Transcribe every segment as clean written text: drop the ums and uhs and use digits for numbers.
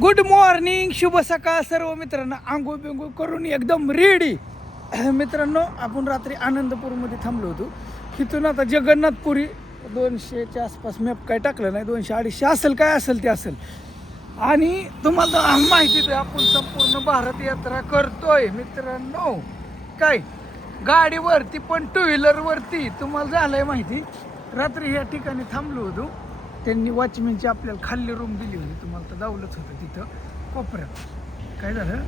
Good morning, शुभ सकाळ सर्व मित्रांनो. आंघोळ बिंघोळ करून एकदम रेडी. मित्रांनो, आपण रात्री आनंदपूरमध्ये थांबलो होतो. तिथून आता जगन्नाथपुरी 200च्या आसपास मॅप काय टाकलं नाही, 200-250 असेल, काय असेल ते असेल. आणि तुम्हाला माहितीच आहे, आपण संपूर्ण भारत यात्रा करतोय मित्रांनो. काय गाडीवरती पण टू व्हीलरवरती. तुम्हाला झालंय माहिती, रात्री ह्या ठिकाणी थांबलो होतो. त्यांनी वॉचमॅनची आपल्याला खाली रूम दिली होती. तुम्हाला तर दावलंच होतं तिथं कोपऱ्यात. काय झालं,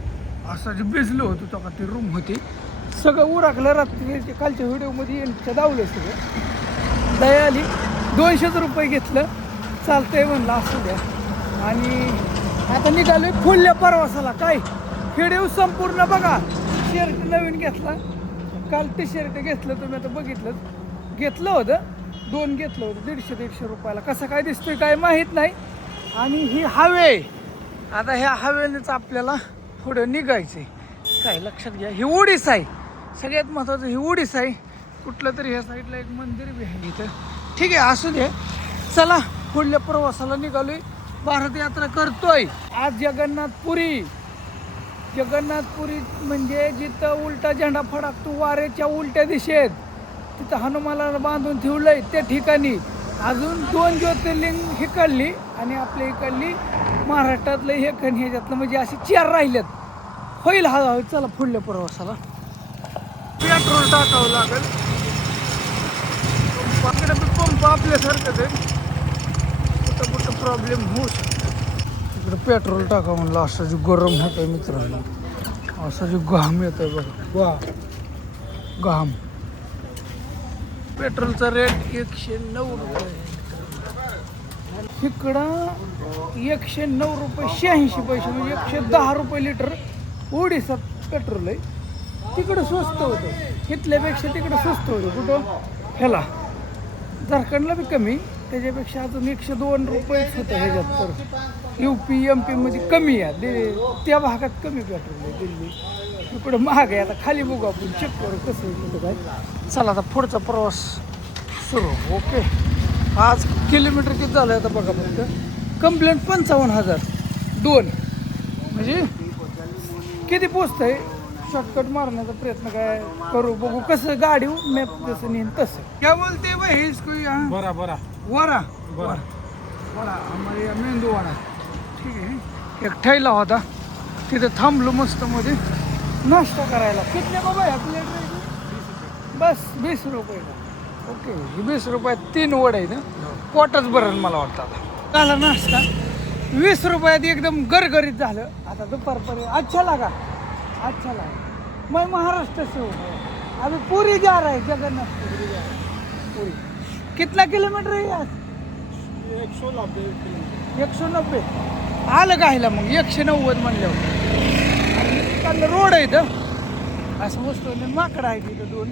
असं जे भिजलो होतो तेव्हा ती रूम होती. सगळं उरकलं रात्री. कालच्या व्हिडिओमध्ये यांच्या दावलं सगळं. दया आली, 200 रुपये घेतलं. चालतंय म्हणलं, असू द्या. आणि आता निघालोय फुल्या प्रवासाला. काय व्हिडिओ संपूर्ण बघा. शर्ट नवीन घेतला, काल टी शर्ट घेतलं, तुम्ही आता बघितलं. घेतलं होतं 2 घेतलं होतं 150 रुपयाला. कसं काय दिसतोय काय माहीत नाही. आणि ही हवे, आता ह्या हवेनेच आपल्याला पुढं निघायचं आहे. काय लक्षात घ्या, ही ओडिसा आहे. सगळ्यात महत्त्वाचं ही ओडिसा आहे. कुठलं तरी ह्या साईडला एक मंदिर बी आहे इथं. ठीक आहे, असू दे. चला पुढल्या प्रवासाला निघालोय. भारत यात्रा करतोय आज. जगन्नाथपुरी म्हणजे जिथं उलटा झेंडा फडकतो वाऱ्याच्या उलट्या दिशेत, तिथं हनुमानाला बांधून ठेवलंय. त्या ठिकाणी अजून 2 ज्योतिर्लिंग हिकडली आणि आपल्या इकडली महाराष्ट्रातलं हे ह्याच्यातलं, म्हणजे असे 4 राहिलेत. होईल हळूहळू. चला पुढल्या प्रवासाला. पेट्रोल टाकावं लागेल. पंप आपल्यासारखंच आहे, कुठं प्रॉब्लेम होऊ शकतो. तिकडे पेट्रोल टाका म्हणलं. असं जे गरम होत आहे मित्रांनो, असं जे घाम येत आहे बघा, घाम. पेट्रोलचा रेट 109 रुपये. इकडं 109 रुपये 86 पैसे, म्हणजे 110 रुपये लिटर ओडिसात पेट्रोल आहे. तिकडं स्वस्त होतं, इथल्यापेक्षा तिकडं स्वस्त होतं. कुठं ह्याला झारखंडला बी कमी, त्याच्यापेक्षा अजून 102 रुपयेच होतं ह्याच्यात. तर UP MP मध्ये कमी आहे, त्या भागात कमी पेट्रोल आहे. दिल्ली इकडं महाग आहे. आता खाली बघू आपण, चेक करू कसं आहे कुठं काय. चला आता पुढचा प्रवास सुरू. ओके, आज किलोमीटर किती झालं आता बघा फक्त. कंप्लेंट 55,002. म्हणजे किती पोचतं आहे. शॉर्टकट मारण्याचा प्रयत्न काय करू, बघू कसं गाडी मॅप जसं नेईन तसं. क्या बोलते भाई इसको? बरा वरा आम्हाला मेंदू वडा. ठीक आहे. एक ठेला होता, तिथं थांबलो मस्त मध्ये नाश्ता करायला. कितने बाबा ह्या प्लेट? बस 20 रुपये का? ओके, 20 रुपयात 3 वडे आहेत. पोटच बरं मला वाटतं. आता झाला नाश्ता 20 रुपयात, एकदम गरगरीत झालं. आता दुपारपर्यंत अच्छा लगा. मैं महाराष्ट्र से हूँ, अभी पूरी जा रहा है, जगन्नाथपुरी जा रहा है पूरी. कितना किलोमीटर है यार? 190. आलं कायला मग 190 म्हणल्यावर. रोड आहे इथं, असं वस्तू माकडं आहे तिथं 2.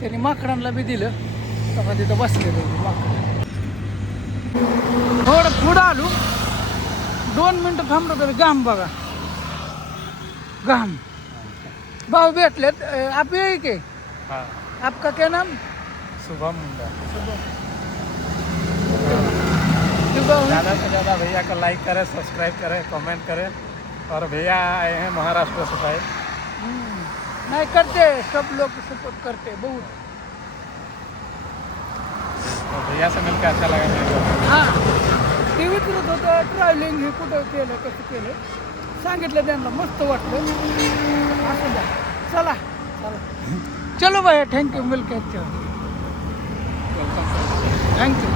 त्यांनी माकडांना बी दिलं, तेव्हा तिथं बसलेलं माकड. थोडं पुढं आलो, 2 मिनटं थांबलो तरी घाम बघा, घाम. भाऊ भेटलेत. आप यही के? हाँ. आपका क्या नाम? शुभम मुंडा. शुभम. ज़्यादा से ज़्यादा भैया का लाइक करें, सब्सक्राइब करें, कमेंट करें. और भैया आए हैं महाराष्ट्र से भाई. नहीं करते, सब लोग सपोर्ट करते बहुत. तो भैया से मिलकर अच्छा लगा मेरे को. हां, ते विचारत होतं ट्रॅव्हलिंग हे कुठं केलं, कसं केलं, सांगितलं त्यांना. मस्त वाटलं. असं द्या. चला चलो भैया, थँक्यू. मिलके अच्छा, थँक्यू.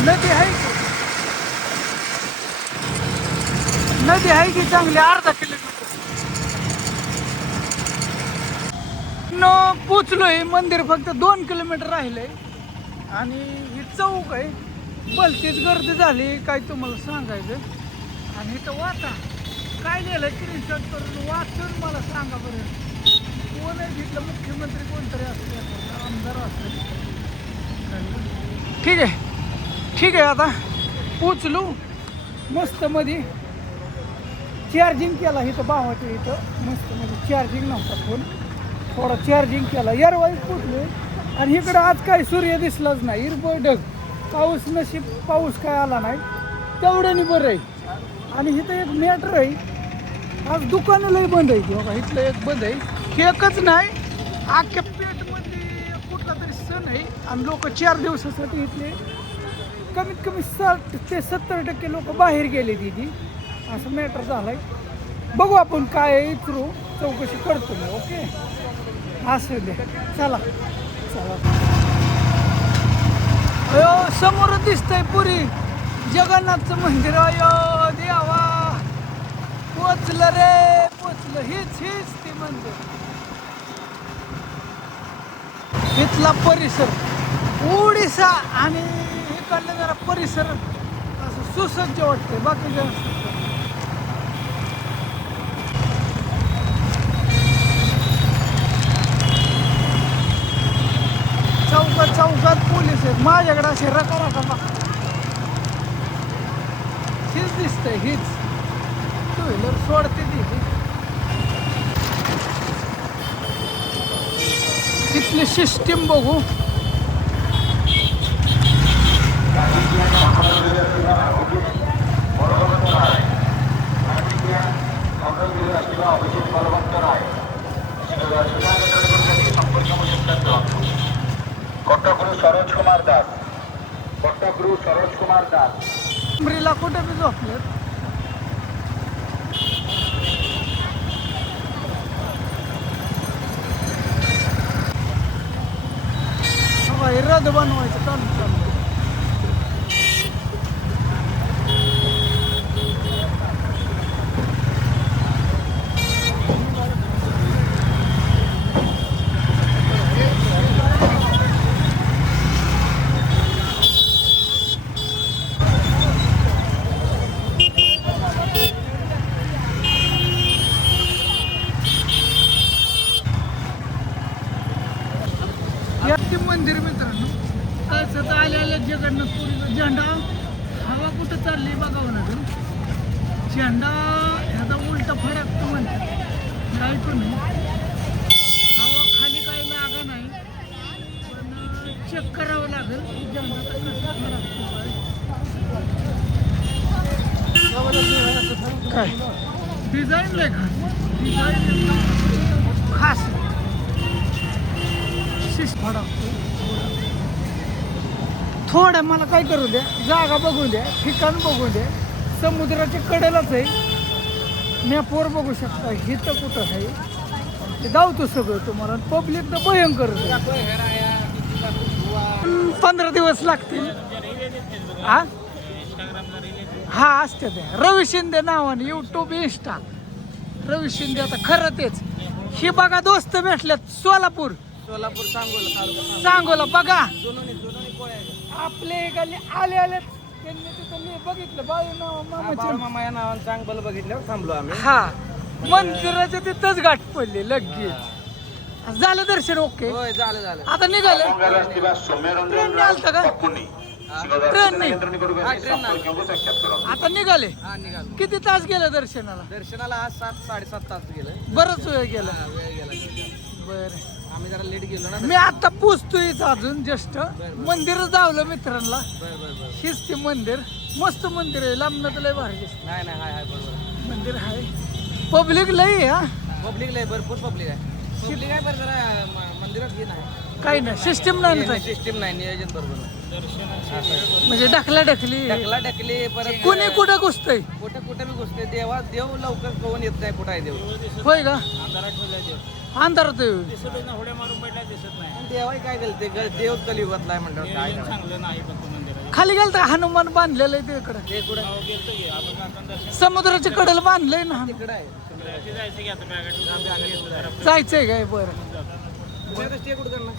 नदी आहे की चांगली, अर्धा किलोमीटर न पोचलोय. मंदिर फक्त 2 किलोमीटर राहिले. आणि ही चौक आहे. भलतीच गर्दी झाली, काय तुम्हाला सांगायचं. आणि इथं वाचा काय लिहिलं, स्क्रीनशॉट करून वाचून मला सांगा बरं. कोण आहे तिथलं? मुख्यमंत्री कोणतरी असतो, आमदार असतो. ठीक आहे. आता पोचलो मस्त मध्ये. चार्जिंग केला इथं भावाच्या इथं मस्त मध्ये. चार्जिंग नव्हता फोन, थोडा चार्जिंग केला. यारवाईज पोचलो. आणि इकडं आज काय सूर्य दिसलाच नाही, हिरवळ ढग. पाऊस नशीब, पाऊस काय आला नाही. तेवढ्याने बरं आहे. आणि इथं एक मॅटर आहे, आज दुकानालाही बंद आहे. बघा इथलं एक बंद आहे. हे एकच नाही, अख्ख्या पेठमध्ये कुठला तरी सण आहे आणि लोक 4 दिवसासाठी इथले कमीत कमी 60 ते 70% लोक बाहेर गेले तिथे. असं मॅटर झालंय. बघू आपण काय आहे, इचरू चौकशी करतो मी. ओके, असू दे. चला चला. अयो समोर दिसतंय पुरी जगन्नाथचं मंदिर. अयो देवा, पोचलं रे पोचलं. हीच ती मंदिर. इथला परिसर ओडिसा आणि इकडलं जरा परिसर असं सुसज्ज वाटतंय. बाकी चौकात पोलीस आहेत. माझ्याकडे असे रका बघा. हीच दिसतंय, हीच टू व्हीलर सोडते ती. तिथली सिस्टीम बघू. कट्टागुरु सरोज कुमार दास, कट्टागुरु सरोज कुमार दास. उमरीला कुठे बी झोपलेत. रथ बनवायचं काम चालू. मंदिर मित्रांनो, कळसात आलेल्या जगन्नाथपुरीचा झेंडा. हवा कुठं चालली बघावं लागेल. झेंडा ह्याचा उलटा फडकतो म्हणतात, ऐकून नाही. हवा खाली काही लागा नाही, पण चेक करावं लागेल झेंडाचा कसा फडकतो काय. डिझाईन लय डिझाईन खास फडकतो. थोडं मला काय करू द्या, जागा बघू द्या, ठिकाण बघू द्या. समुद्राच्या कडेलाच आहे. मॅपवर बघू शकता हिथं कुठं आहे. ते धावतो सगळं तुम्हाला. पब्लिक तर भयंकर. 15 दिवस लागतील. हा असते ते रवी शिंदे नावाने यूट्यूब इंस्टा. रवी शिंदे आता खरं तेच. ही बघा दोस्त भेटल्यात सोलापूर सांगोला. बघा आपले गल्ली आले त्यांनी तिथं बघितलं बाळू मामा या नावानं चांगलं बघितल्यावर थांबलो आम्ही. हा, मंदिराच्या तिथंच गाठ पडली लगेच. झालं दर्शन. ओके, झालं. आता निघालं. ट्रेनने आलता का? ट्रेनने आता निघाले. किती तास गेलं दर्शनाला? आज 7-7.5 तास गेलं. बरंच वेळ गेला. बरं, आम्ही जरा लेट गेलो ना. मी आता पोचतोय अजून जस्ट. मंदिर जावलं मित्रांना. हीच ते मंदिर. मस्त मंदिर आहे. लांबनं तर लय भारी दिसतं. नाही हाय बरोबर मंदिर आहे. पब्लिक लय आहे. हा, पब्लिक लय भरपूर पब्लिक आहे. पब्लिक आहे बरं जरा मंदिरात हे नाही, काही नाही. सिस्टीम नाही ना. सिस्टीम नाही, नियोजन बरोबर नाही. म्हणजे ढकली ढकली परत कुणी कुठं घुसतंय. कुठं बी गोष्टी. देव लवकर कळून येत नाही कुठं आहे देव. होय का? अंधारात देवाही काय गेलं ते देव कलियुगात नाही म्हणतात. काय खाली गेलं तर हनुमान बांधलेलं आहे तिकडं. ते कुठं समुद्राच्या कडेला बांधलंय ना. तिकडं आहे. जायचंय काय? बरं, स्टे कुठं करणार?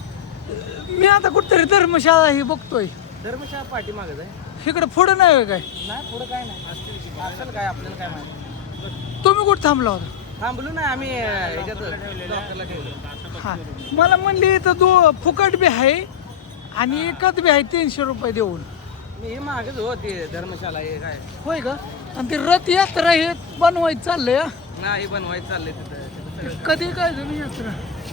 मी आता कुठतरी धर्मशाळा ही बघतोय. धर्मशाळा पाठी मागत आहे. इकडे पुढं नाही होय काय? नाही पुढं काय नाही. असेल काय आपल्याला काय माहिती. तुम्ही कुठं थांबला होता? थांबलो नाही आम्ही ह्याच्यात डॉक्टरला ठेवलं. हा, मला म्हणली इथं फुकट बी आहे आणि एकच बी आहे 300 रुपये देऊन. मी हे मागच हो ते धर्मशाला हे काय. होय का? आणि ते रथ यात्रा हे बनवायचं चाललंय. नाही बनवायचं चाललंय तिथं. कधी काय तुम्ही यात्रा?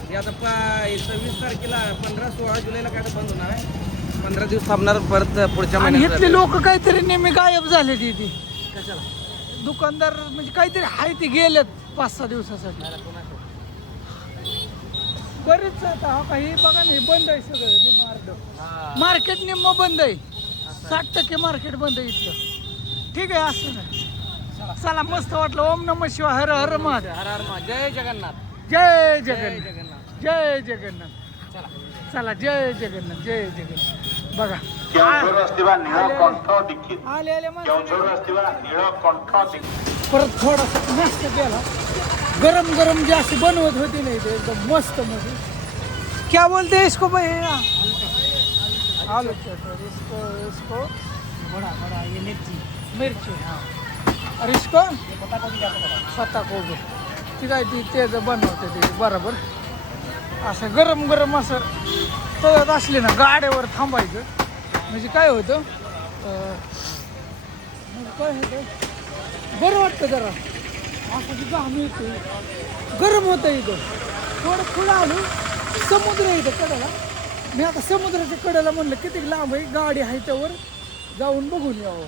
हे आता 26 तारखेला 15-16 जुलैला काय बंद होणार आहे. 15 दिवस थांबणार परत पुढच्या आणि महिन्यात. इथले लोक काहीतरी नेहमी गायब झाले तिथे. कशाला? दुकानदार म्हणजे काहीतरी आहे ते गेलेत 5-6 दिवसासाठी. बरेच आता हा काही बघा नाही बंद आहे सगळं निम्म अर्ध मार्केट निम्म बंद आहे. 60% मार्केट बंद आहे इथलं. ठीक आहे असं नाही. चला मस्त वाटलं. ओम नमः शिवाय हर हर महादेव. हर हर महादेव. जय जगन्नाथ. जय जय जगन्नाथ जगन्नाथ. जय जगन्नाथ. चला. चला जय जगन्नाथ जय जगन्नाथ. बघा କେଉଁଝର ଆସିଥିବା ନୀଳକଣ୍ଠ ଦୀକ୍ଷିତ आले आले माणसं କେଉଁଝର ଆସିଥିବା ନୀଳକଣ୍ଠ ଦୀକ୍ଷିତ परत थोडासा नाश्ता केला. गरम गरम जे अशी बनवत होती नाही ते एकदम मस्त मध्ये. क्या बोलते हैं इसको भैया? आलू चटनी. इसको बड़ा बड़ा ये मिरची. हाँ और इसको पत्ता कोबी. ठीक आहे ती तेच बनवते ते बरोबर. असं गरम गरम असं तळत असले ना गाड्यावर थांबायचं म्हणजे काय होतं म्हणजे काय होतं बरं वाटतं जरा. असं की घाम येतो गरम होतं इथं. थोडं पुढं आलो समुद्र आहे इथं कडेला. मी आता समुद्राच्या कडेला म्हणलं किती लांब आहे गाडी आहे त्यावर जाऊन बघून यावं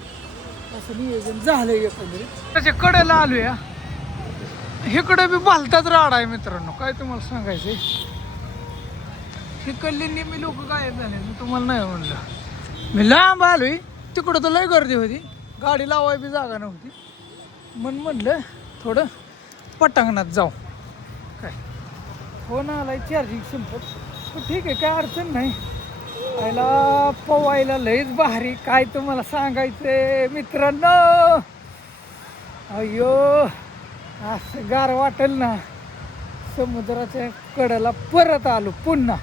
असं नियोजन झालं एकंदरीत. त्याच्या कडेला आलो या. इकडे बी बालताच राड आहे मित्रांनो. काय तुम्हाला सांगायचंय इकडली नेहमी लोक गायब झाले. मी तुम्हाला नाही म्हणलं. मी लांब आलोय तिकडं तर लय गर्दी होती. गाडी लावाय बी जागा नव्हती. म्हणलं थोडं पटांगणात जाऊ. काय फोन आलाय चार्जिंग संपत. पण ठीक आहे काय अडचण नाही. आयला पवायला लयच भारी. काय तुम्हाला सांगायचंय मित्रांनो. अय्यो असं गार वाटेल ना. समुद्राच्या कडेला परत आलो पुन्हा.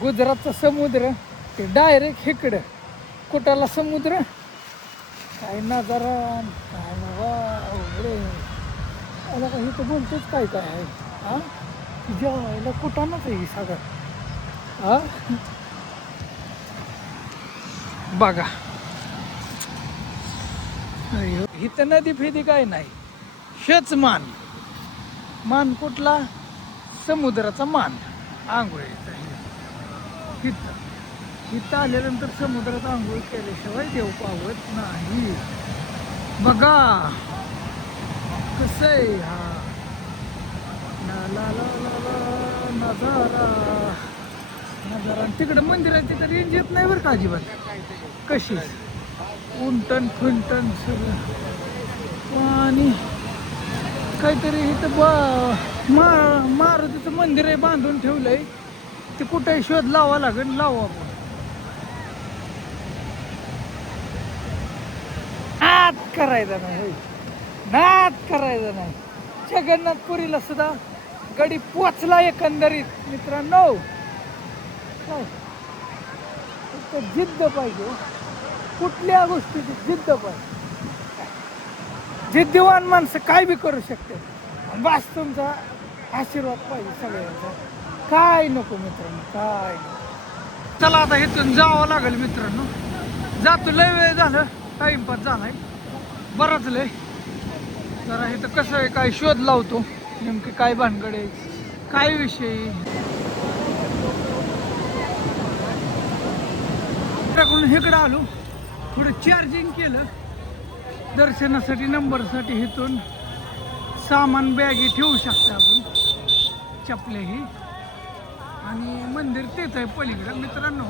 गुजरातचा समुद्र ते डायरेक्ट इकडं कुठाला समुद्र. काय नजारा काय बाबा अवघडे. आला का इथं बोलतोच काय काय आहे. हा जेवायला कुठानच आहे सगळं. हा बघा अय्यो इथं नदी फिदी काय नाही. शेच मान कुठला समुद्राचा मान आंघोळीचा. इथं आल्यानंतर समुद्रात आंघोळ केल्याशिवाय देव पावत नाही. बघा कसं आहे हा ला ला ला ला ला नजारा नजारा. तिकडं मंदिर आहे तिथं रेंज येत नाही बरं का अजिबात. कशी उंटन फुंटन सगळं. आणि काहीतरी इथं मारुतीचं मंदिर आहे बांधून ठेवलंय. ते कुठे शोध लावा लागेल. लावू आपण. नाद करायचा नाही. नाद करायचा नाही. जगन्नाथपुरीला सुद्धा गडी पोचला एकंदरीत मित्रांनो. काय फक्त जिद्द पाहिजे. कुठल्या गोष्टीची जिद्द पाहिजे. जिद्दीवान माणसं काय बी करू शकते. बस तुमचा आशीर्वाद पाहिजे सगळ्यांचा. काय नको मित्रांनो काय नको. चला आता इथून जावं लागेल मित्रांनो. जातो लय वेळ झालं. टाइमपास झालाय बराच लय. जरा इथं कसं आहे काय शोध लावतो नेमकी काय भानगड आहे काय विषय. टाकून इकडं आलो. थोडं चार्जिंग केलं दर्शनासाठी नंबरसाठी. इथून सामान बॅगी ठेवू शकता आपण चपलेही. आणि मंदिर तेच आहे पलीकडं मित्रांनो.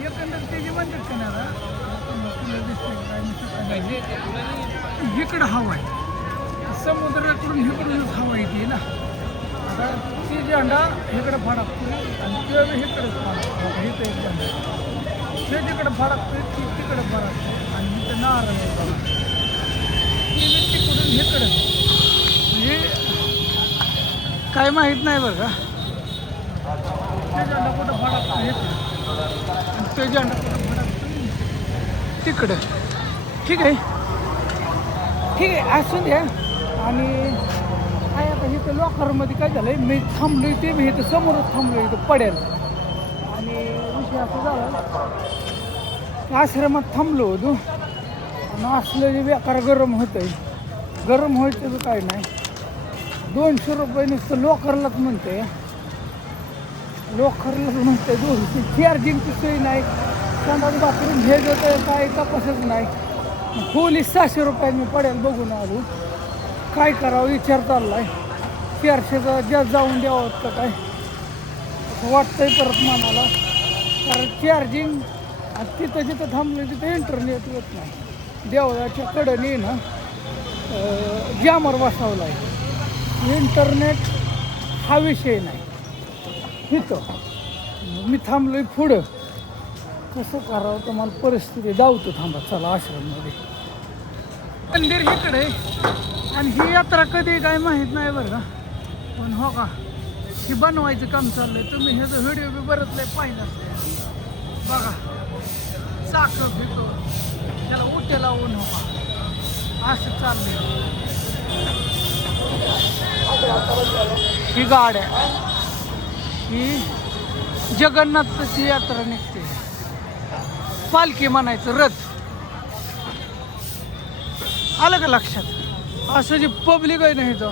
एकंदर ते जे मंदिर किनारा इकडं हवा आहे. समुद्राकडून इकडूनच हवा येते ना. आता ती झेंडा इकडं फडकतो आणि ते इकडंच फडकतो. इथं एक झेंडा ते तिकडं फडकतो ती तिकडं फडकतो. आणि इथं नारळ ती तिकडून इकडं म्हणजे काय माहीत नाही बरं का. ते झेंडा कुठं फडकतो इकडं आणि ते झेंडा कुठं फडकतो तिकडं. ठीक आहे ठीक आहे असून द्या. आणि काय आता इथं लॉकरमध्ये काय झालंय मी थांबलोय ते मी इथं समोरच थांबलोय इथं पडेल. आणि विषय असं झाला आश्रमात थांबलो होतो. आणि असलं जे बेकार गरम होतंय. गरम व्हायचं काय नाही. 200 रुपये नुसतं लॉकरलाच म्हणते. लॉकरलाच म्हणते 200. चार्जिंगची सोय नाही. संडास बाथरूम हे होतं काय तपासच नाही. खोली 600 रुपयांनी पडेल बघून आलो. काय करावं विचार चाललाय. 400चा जास्त जाऊन द्यावं का काय असं वाटतंय परत मनाला. कारण चार्जिंग तिथं जिथं थांबलं तिथं इंटरनेट येत नाही. देवळाच्या कडेने ना जामर बसवला आहे. इंटरनेट हा विषय नाही इथं. मी थांबलोय पुढं. कसं करावं तुम्हाला परिस्थिती धावतो. थांबा चला आश्रममध्ये. मंदिर इकडे आणि ही यात्रा कधी काय माहीत नाही बरं का. पण हो का ही बनवायचं काम चाललंय. तुम्ही ह्याचा व्हिडिओ बी बरंच लय पाहिजे बघा. चाकं घेतो त्याला उठे लावून हो का असं चाललंय. ही गाड्या ही जगन्नाथची यात्रा निघते. पालखी म्हणायचं रथ. आलं का लक्षात. असं जी पब्लिक आहे ना इथं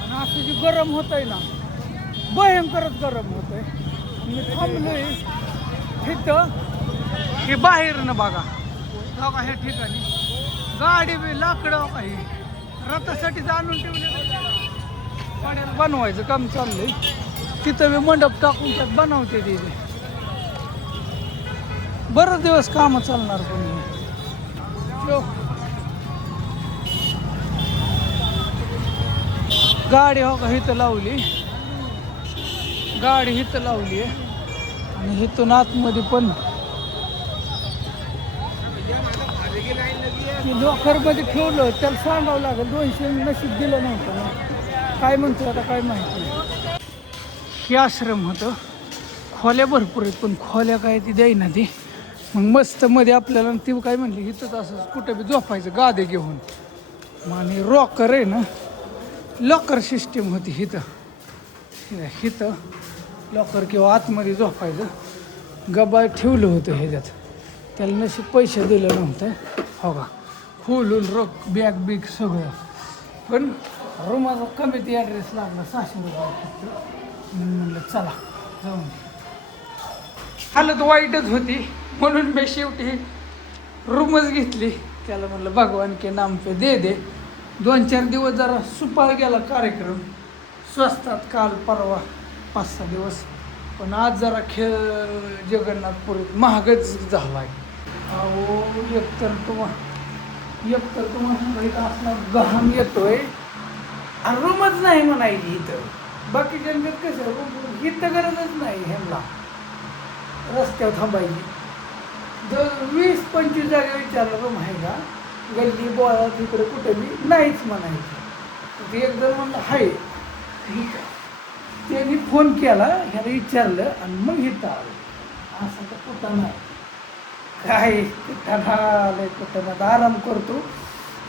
आणि असं जी गरम होत आहे ना भयंकरच गरम होत आहे. मी थांबलोय इथं. हे बाहेरनं बघा बघा ह्या ठिकाणी गाडी बी लाकडं काही रथासाठी आणून ठेवले. पाण्याला बनवायचं काम चाललंय. तिथं बी मंडप टाकून त्यात बनवते तिथे. बरेच दिवस काम चालणार. पण गाडी हो का इथं लावली. गाडी इथं लावली आहे आणि इथून आतमध्ये पण लोकरमध्ये ठेवलं. त्याला सांगावं लागेल 200 नशीब दिलं नव्हतं ना. काय म्हणतो आता काय माहिती नाही. हे आश्रम होतं. खोल्या भरपूर आहेत पण खोल्या काय ती द्यायना ती. मग मस्त मध्ये आपल्याला ती काय म्हणली इथंच असं कुठं बी झोपायचं गादे घेऊन. आणि रॉकर आहे ना लॉकर सिस्टीम होती इथं लॉकर किंवा आतमध्ये झोपायचं. गबाळ ठेवलं होतं ह्याच्यात. त्याला नशीब पैसे दिलं नव्हतं हो का. खोलून रोख बॅग बिग सगळं. पण रूमाचा कमीत ॲड्रेस लागला 600 रुपये. म्हणलं चला जाऊन. हालत वाईटच होती म्हणून मी शेवटी रूमच घेतली. त्याला म्हणलं भगवान के नाम पे दे. 2-4 दिवस जरा सुपाळ गेला कार्यक्रम. स्वस्तात काल परवा 5-6 दिवस. पण आज जरा जगन्नाथपुरीत महागच झाला आहे. अहो एकतर तुम्हाला असला गहन येतोय आणि रूमच नाही म्हणायची इथं. बाकी जनगत कसं इथं गरजच नाही ह्यांना रस्त्यावर थांबायची. जर 20-25 जागा विचारलं रूम आहे का गल्ली बोळा तिकडे कुठे बी नाहीच म्हणायची. ते एकदम म्हणलं आहे ठीक आहे. त्यांनी फोन केला ह्याला विचारलं आणि मग इथं आलं. असं तर कुठं नाही काय कुठं आलंय कुठं नाही. आराम करतो.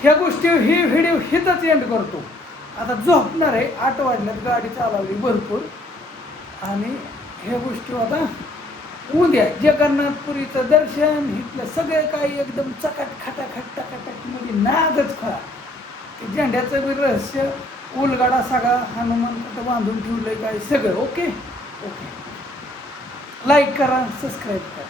ह्या गोष्टी ही व्हिडिओ हिथंच एंड करतो. आता झोपणार आहे. 8 वाजल्यात गाडी चालवली भरपूर आणि ह्या गोष्टी आता उद्या जगन्नाथपुरीचं दर्शन इथलं सगळं काही एकदम चकाट खटाखट टाकाटक म्हणजे नादच खरा. ते झेंड्याचं बी रहस्य उलगाडा सगळा हनुमान कुठं बांधून ठेवलंय काय सगळं ओके. लाईक करा सबस्क्राईब करा.